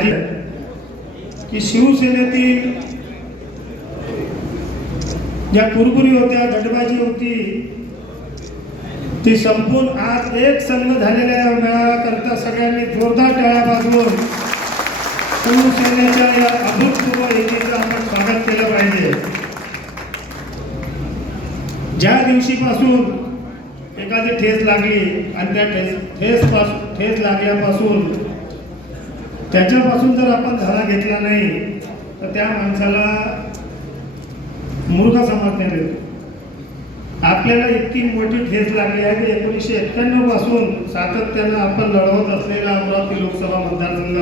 की शिवसेनेतील ज्या कुरबुरी होत्या गटबाजी होती ती संपून आज एक संघ झालेल्या या मेळाव्याकरता. सगळ्यांनी जोरदार टाळ्या वाजवून शिवसेनेच्या या अभूतपूर्व येणीचं आपण स्वागत केलं पाहिजे. ज्या दिवशीपासून एखादी ठेस लागली आणि त्या ठेस ठेस पासून ठेस लागल्यापासून त्याच्यापासून जर आपण धडा घेतला नाही तर त्या माणसाला मूर्ख समजण्यात येतो. आपल्याला इतकी मोठी ठेस लागली आहे की एकोणीसशे एक्क्याण्णवपासून सातत्यानं आपण लढवत असलेला अमरावती लोकसभा मतदारसंघ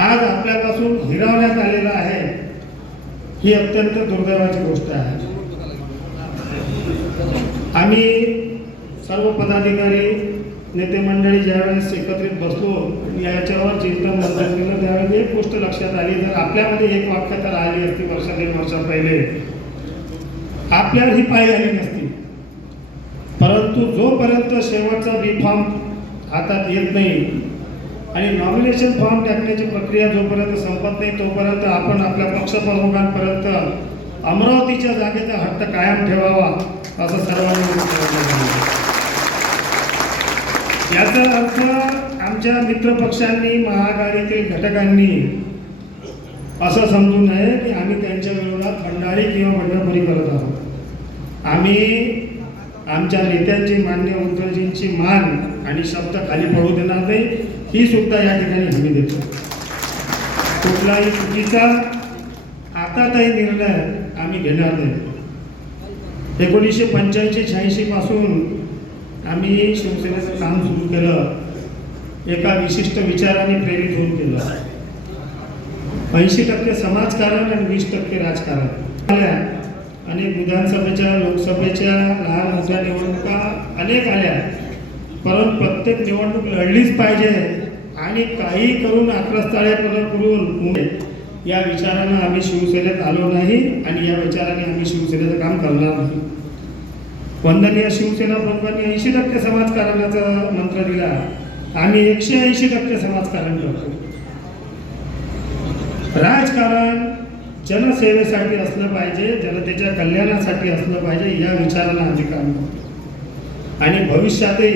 आज आपल्यापासून हिरावण्यात आलेला आहे ही अत्यंत दुर्दैवाची गोष्ट आहे. आम्ही सर्व पदाधिकारी नेते मंडळी ज्यावेळेस एकत्रित बसलो आणि याच्यावर चिंतन मंथन केलं त्यावेळेस एक गोष्ट लक्षात आली जर आपल्यामध्ये एक वाक्य तर आली असती वर्षा दीड वर्षा पहिले. आपल्याला ही पाय आली नसती. परंतु जोपर्यंत शेवटचा बी फॉर्म हातात येत नाही आणि नॉमिनेशन फॉर्म टाकण्याची प्रक्रिया जोपर्यंत संपत नाही तोपर्यंत आपण आपल्या पक्षप्रमुखांपर्यंत अमरावतीच्या जागेचा हट्ट कायम ठेवावा असं सर्वांनी याचा अर्थ आमच्या मित्रपक्षांनी महाआघाडीतील घटकांनी असं समजू नये की आम्ही त्यांच्या विरोधात खंडारी किंवा बंडखोरी करत आहोत. आम्ही आमच्या नेत्यांची मान्य उद्धवजींची मान आणि शब्द खाली पडू देणार नाही ही सुद्धा या ठिकाणी हमी देतो. कुठलाही चुकीचा आताचाही निर्णय आम्ही घेणार नाही. एकोणीसशे पंच्याऐंशी शहाऐंशी पासून आम्ही शिवसेनेचं काम सुरू केलं. एका विशिष्ट विचाराने प्रेरित होऊन केलं ऐंशी टक्के समाजकारण आणि वीस टक्के राजकारण. आल्या. अनेक विधानसभेच्या लोकसभेच्या लहान मोठ्या निवडणुका अनेक आल्या. परंतु प्रत्येक निवडणूक लढलीच पाहिजे आणि काही करून आक्रस्ताळेपणा करून या विचारानं आम्ही शिवसेनेत आलो नाही आणि या विचाराने आम्ही शिवसेनेचं काम करणार नाही. वंदनीय शिवसेना प्रमुखांनी ऐंशी टक्के समाजकारणाचा मंत्र दिला. आम्ही एकशे ऐंशी टक्के समाजकारण करतो. राजकारण जनसेवेसाठी असलं पाहिजे जनतेच्या कल्याणासाठी असलं पाहिजे या विचाराला आम्ही काम करतो. आणि भविष्यातही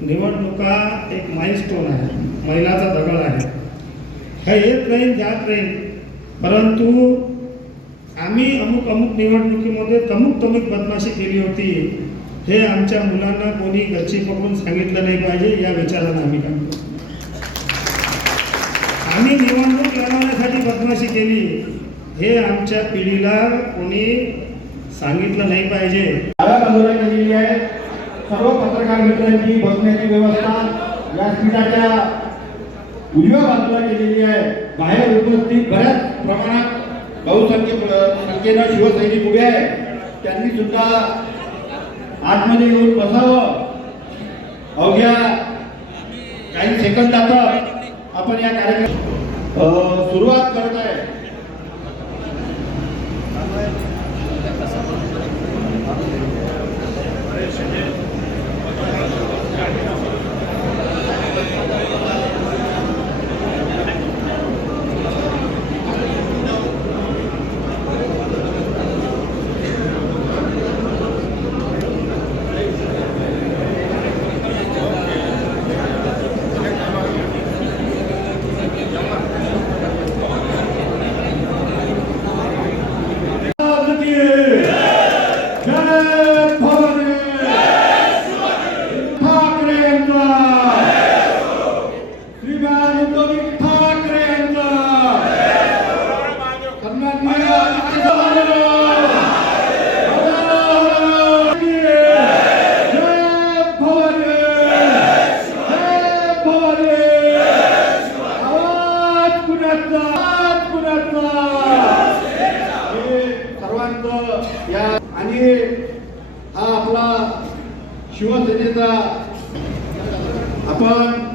निवडणुका एक माइलस्टोन आहे मैलाचा दगड आहे. हे येत राहील जात राहील परंतु आम्ही अमुक अमुक निवडणुकीमध्ये तमुक तमुक बदमाशी केली होती. हे आमच्या मुलांना कोणी गच्ची पकडून सांगितलं नाही पाहिजे या विचारानं आम्ही काम आम्ही निवडणूक लढवण्यासाठी बदमाशी केली. हे आमच्या पिढीला कोणी सांगितलं नाही पाहिजे. डाव्या केलेली आहे. सर्व पत्रकार मित्रांची बसण्याची व्यवस्था या सीटाच्या उजव्या बाजूला केलेली आहे. बाहेर उपस्थित बऱ्याच प्रमाणात बहुसंख्य संख्येनं शिवसैनिक उभे आहे त्यांनी सुद्धा आतमध्ये येऊन बसावं. अवघ्या काही सेकंदात आपण या कार्यक्रम अ, सुरुवात करत आहे सर्वांचं या आणि हा आपला शिवसेनेचा आपण